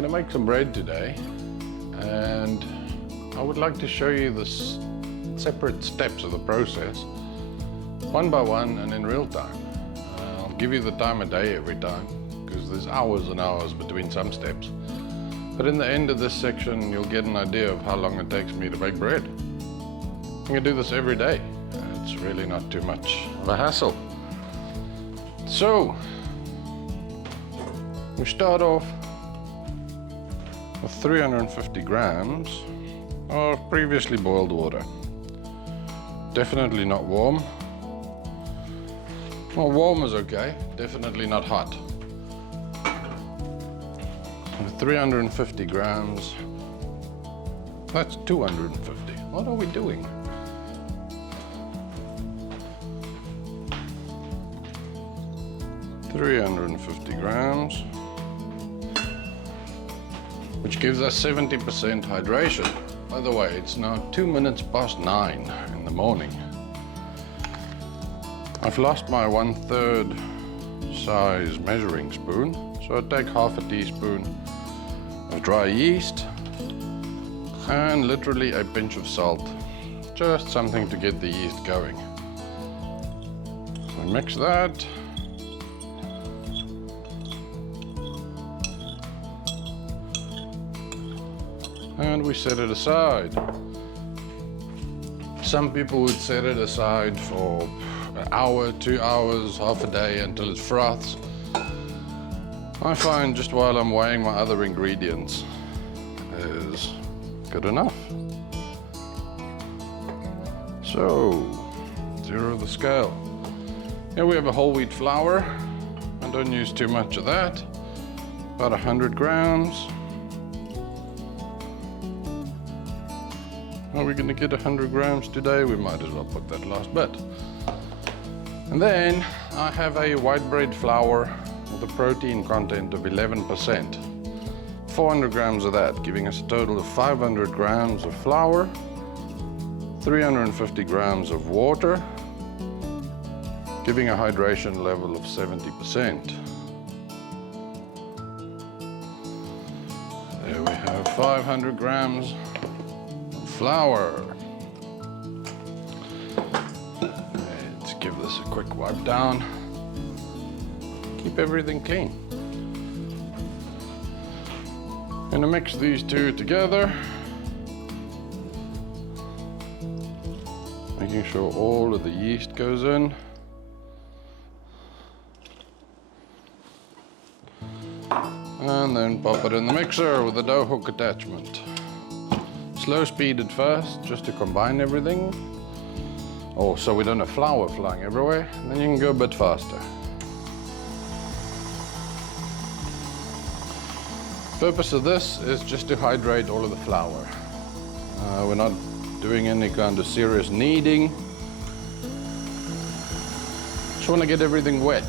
going to make some bread today, and I would like to show you the separate steps of the process, one by one and in real time. I'll give you the time of day every time, because there's hours and hours between some steps. But in the end of this section, you'll get an idea of how long it takes me to bake bread. I can do this every day. It's really not too much of a hassle. So, we start off with 350 grams of previously boiled water. Definitely not warm. Well, warm is okay, definitely not hot. With 350 grams, that's 250. What are we doing? $350 grams, which gives us 70% hydration. By the way, it's now 9 in the morning. I've lost my 1/3 size measuring spoon, so I take half a teaspoon of dry yeast and literally a pinch of salt, just something to get the yeast going. So mix that. And we set it aside. Some people would set it aside for an hour, 2 hours, half a day until it froths. I find just while I'm weighing my other ingredients is good enough. So, zero the scale. Here we have a whole wheat flour. I don't use too much of that. About 100 grams. Are we going to get 100 grams today? We might as well put that last bit. And then I have a white bread flour with a protein content of 11%. 400 grams of that, giving us a total of 500 grams of flour, 350 grams of water, giving a hydration level of 70%. There we have 500 grams flour. Let's give this a quick wipe down. Keep everything clean. Gonna mix these two together, making sure all of the yeast goes in. And then pop it in the mixer with a dough hook attachment. Slow speed at first, just to combine everything. Oh, so we don't have flour flying everywhere. Then you can go a bit faster. Purpose of this is just to hydrate all of the flour. We're not doing any kind of serious kneading. Just want to get everything wet.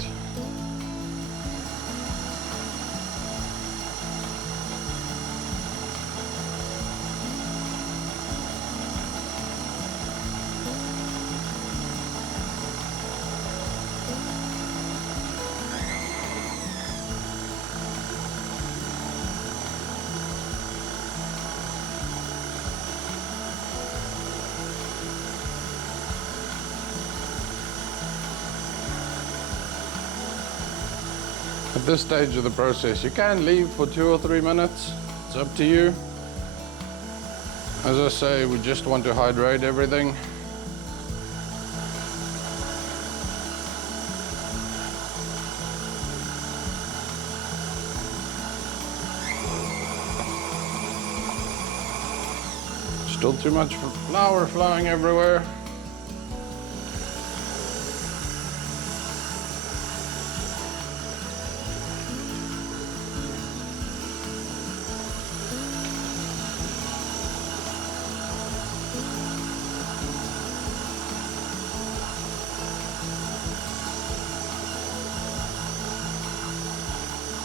At this stage of the process, you can leave for 2 or 3 minutes. It's up to you. As I say, we just want to hydrate everything. Still too much flour flying everywhere.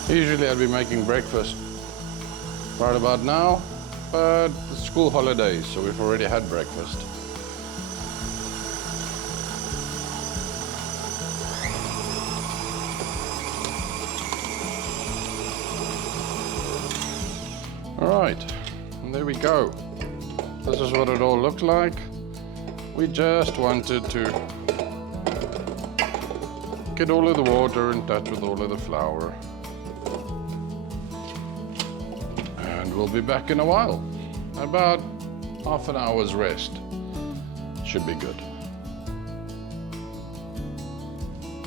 Usually I'd be making breakfast right about now, but it's school holidays, so we've already had breakfast. go. This is what it all looked like. We just wanted to get all of the water in touch with all of the flour. And we'll be back in a while. About half an hour's rest. Should be good.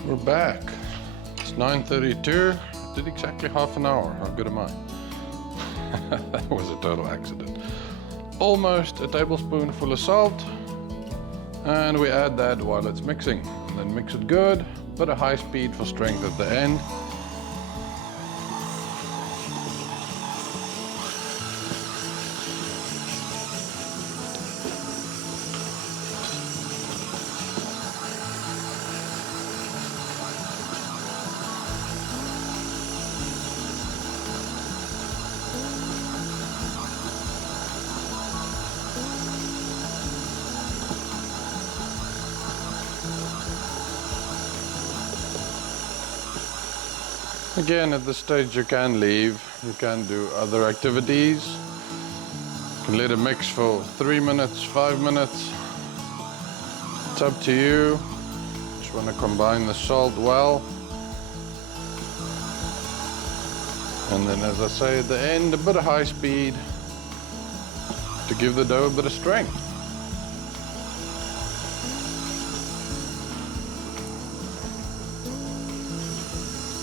We're back. It's 9:32. Did exactly half an hour. How good am I? That was a total accident. Almost a tablespoonful of salt. And we add that while it's mixing. And then mix it good, but a high speed for strength at the end. Again, at this stage you can leave, you can do other activities. You can let it mix for 3 minutes, 5 minutes. It's up to you. Just want to combine the salt well. And then, as I say, at the end, a bit of high speed to give the dough a bit of strength.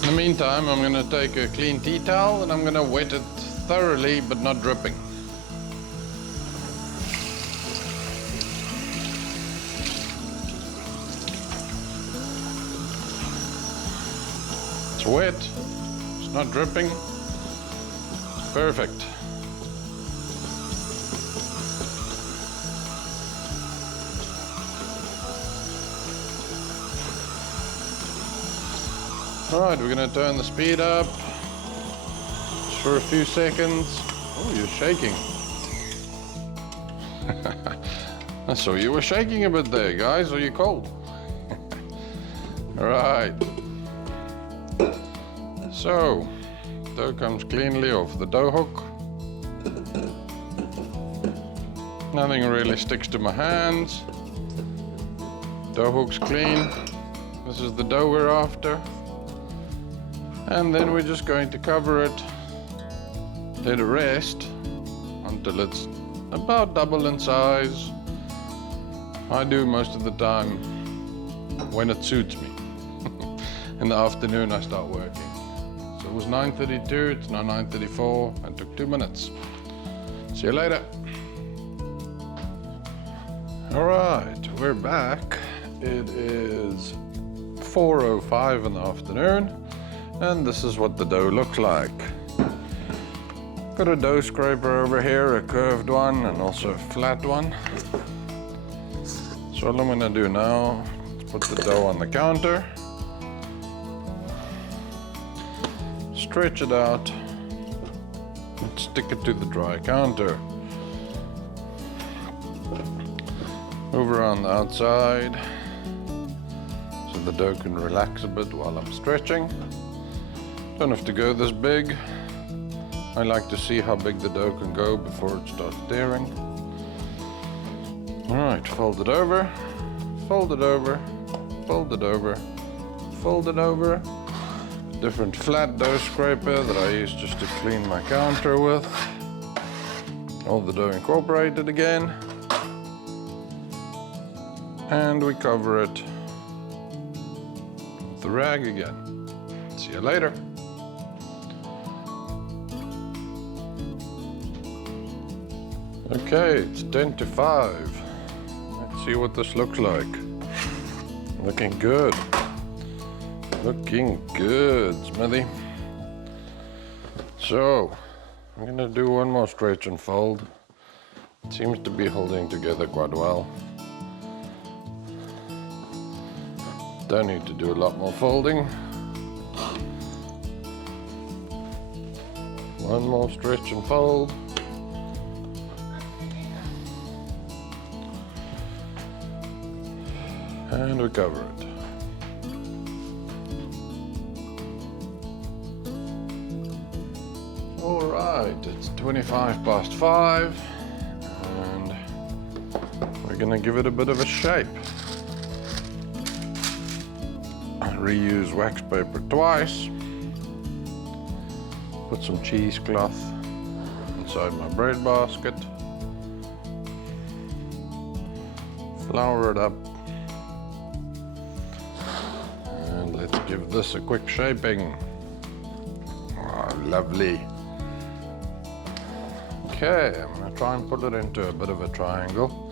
In the meantime, I'm going to take a clean tea towel and I'm going to wet it thoroughly, but not dripping. It's wet, it's not dripping, it's perfect. All right, we're going to turn the speed up just for a few seconds. Oh, you're shaking. I saw you were shaking a bit there, guys. Are you cold? All right. So, dough comes cleanly off the dough hook. Nothing really sticks to my hands. Dough hook's clean. This is the dough we're after. And then we're just going to cover it, let it rest until it's about double in size. I do most of the time when it suits me. In the afternoon I start working. So it was 9:32, it's now 9:34, and took 2 minutes. See you later. All right, we're back. It is 4:05 in the afternoon. And this is what the dough looks like. Got a dough scraper over here, a curved one and also a flat one. So all I'm going to do now is put the dough on the counter, stretch it out, and stick it to the dry counter. Move around the outside so the dough can relax a bit while I'm stretching. Don't have to go this big. I like to see how big the dough can go before it starts tearing. All right, fold it over, fold it over, fold it over, fold it over. Different flat dough scraper that I use just to clean my counter with. All the dough incorporated again. And we cover it with the rag again. See you later. Okay, it's 10 to 5. Let's see what this looks like. Looking good. Looking good, Smithy. So, I'm gonna do one more stretch and fold. It seems to be holding together quite well. Don't need to do a lot more folding. One more stretch and fold. And we cover it. All right, it's 25 past 5. we're going to give it a bit of a shape. Reuse wax paper twice. Put some cheesecloth inside my bread basket. Flour it up. And let's give this a quick shaping. Oh, lovely. Okay, I'm going to try and put it into a bit of a triangle.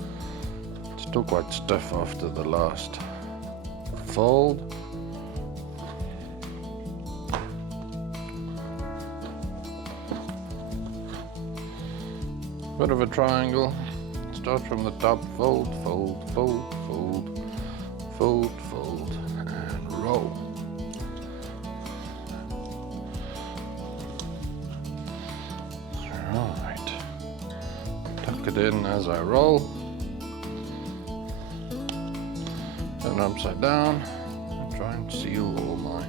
It's still quite stiff after the last fold. Bit of a triangle. Start from the top, fold, fold, fold, fold, fold, fold, and roll. Right. Tuck it in as I roll. Turn upside down and try and seal all my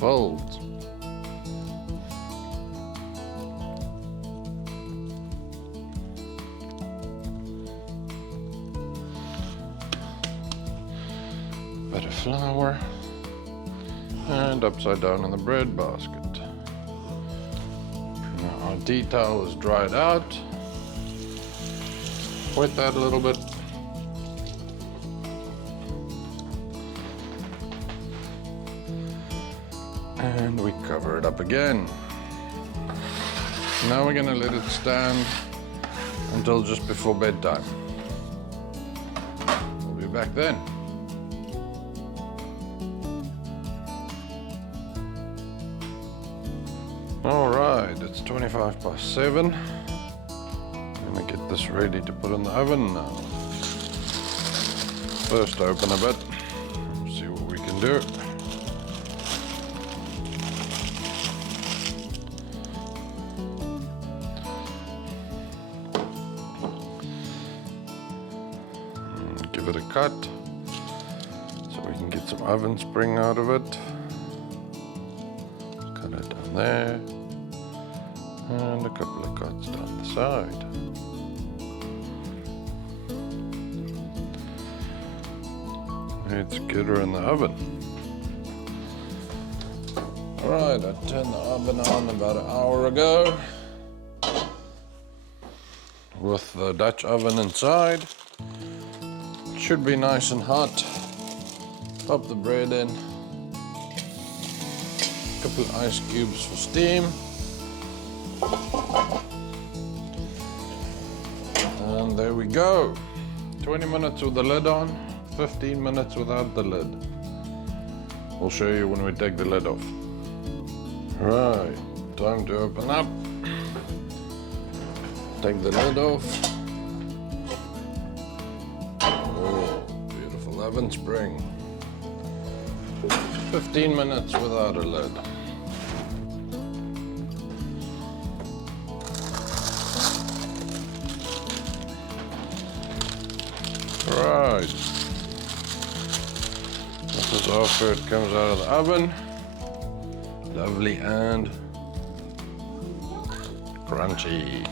folds. Bit of flour and upside down in the bread basket. Now our tea towel is dried out. Wet that a little bit. And we cover it up again. Now we're going to let it stand until just before bedtime. We'll be back then. All right, it's 7:25. I'm gonna get this ready to put in the oven now. First open a bit, see what we can do. And give it a cut so we can get some oven spring out of it. Cut it down there. And a couple of cuts down the side. Let's get her in the oven. Alright, I turned the oven on about an hour ago with the Dutch oven inside. It should be nice and hot. Pop the bread in. A couple of ice cubes for steam. And there we go. 20 minutes with the lid on, 15 minutes without the lid. We'll show you when we take the lid off. Right, time to open up. Take the lid off. Oh, beautiful oven spring. 15 minutes without a lid. Right, this is after it comes out of the oven. Lovely and crunchy.